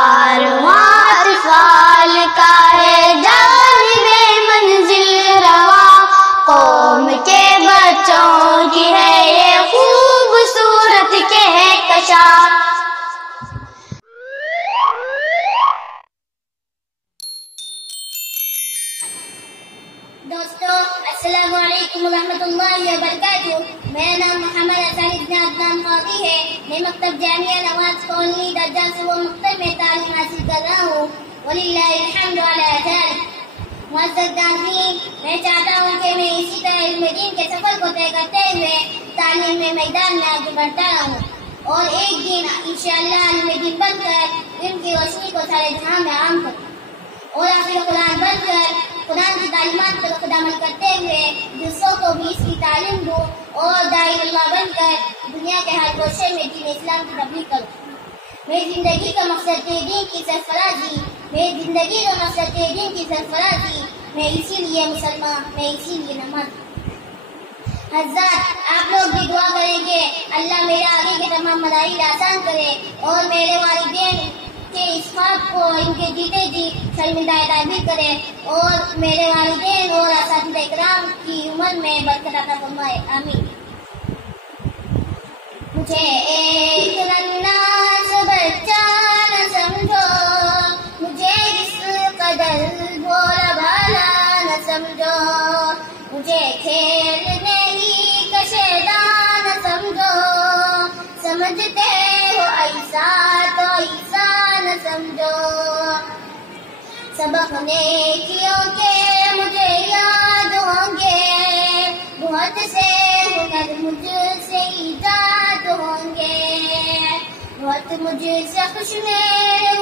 کارواں اطفال کا ہے جانب منزل رواں، قوم کے بچوں کی ہے یہ خوبصورت کہکشاں۔ دوستو السلام علیکم ورحمۃ اللہ وبرکاتہ۔ میرا نام محمد احسان ابن عدنان قاضی ہے۔ میں مکتب جامعہ نواز کالونی درجہ ثانوی مکتب میں تعلیم حاصل کر رہا ہوں، وللہ الحمد علی ذلک۔ معزز ناظرین، میں چاہتا ہوں کہ میں اسی طرح علم دین کے سفر کو طے کرتے ہوئے تعلیم میں میدان میں آگے بڑھتا رہوں اور ایک دن انشاءاللہ علم دین بن کر علم کی روشنی کو سارے جہاں میں عام کروں اور حافظ قرآن بن کر قرآن کی تعلیمات پر خود عمل کرتے ہوئے دوسروں کو بھی اس کی تعلیم دوں اور داعی اللہ بن کر دنیا کے ہر گوشے میں دین اسلام کی تبلیغ کروں۔ میری زندگی کا مقصد دین کی سرفرازی، میری زندگی کا مقصد دین کی سرفرازی، میں اسی لیے مسلمان، میں اسی لیے نماز۔ حضرات، آپ لوگ بھی دعا کریں گے اللہ میرے آگے کے تمام مراحل آسان کرے اور میرے والدین کہ اس خواب کو ان کے جیتے جی شرمندہ تعبیر کرے اور میرے والدین اور اساتذہ اکرام کی عمر میں برکت عطا فرمائے، آمین۔ مجھے ایک رنگنا سا بچہ نہ سمجھو، مجھے اس قدر بولا بھالا نہ سمجھو، مجھے کھیلنے ہی کا شیطان نہ سمجھو، سمجھتے ہو ایسا تو ایسا نہ سمجھو، سبق نیکیوں کے مجھے یاد ہوں گے، بہت سے ہنر مجھ سے ایجاد ہوں گے، بہت مجھ سے خوش میرے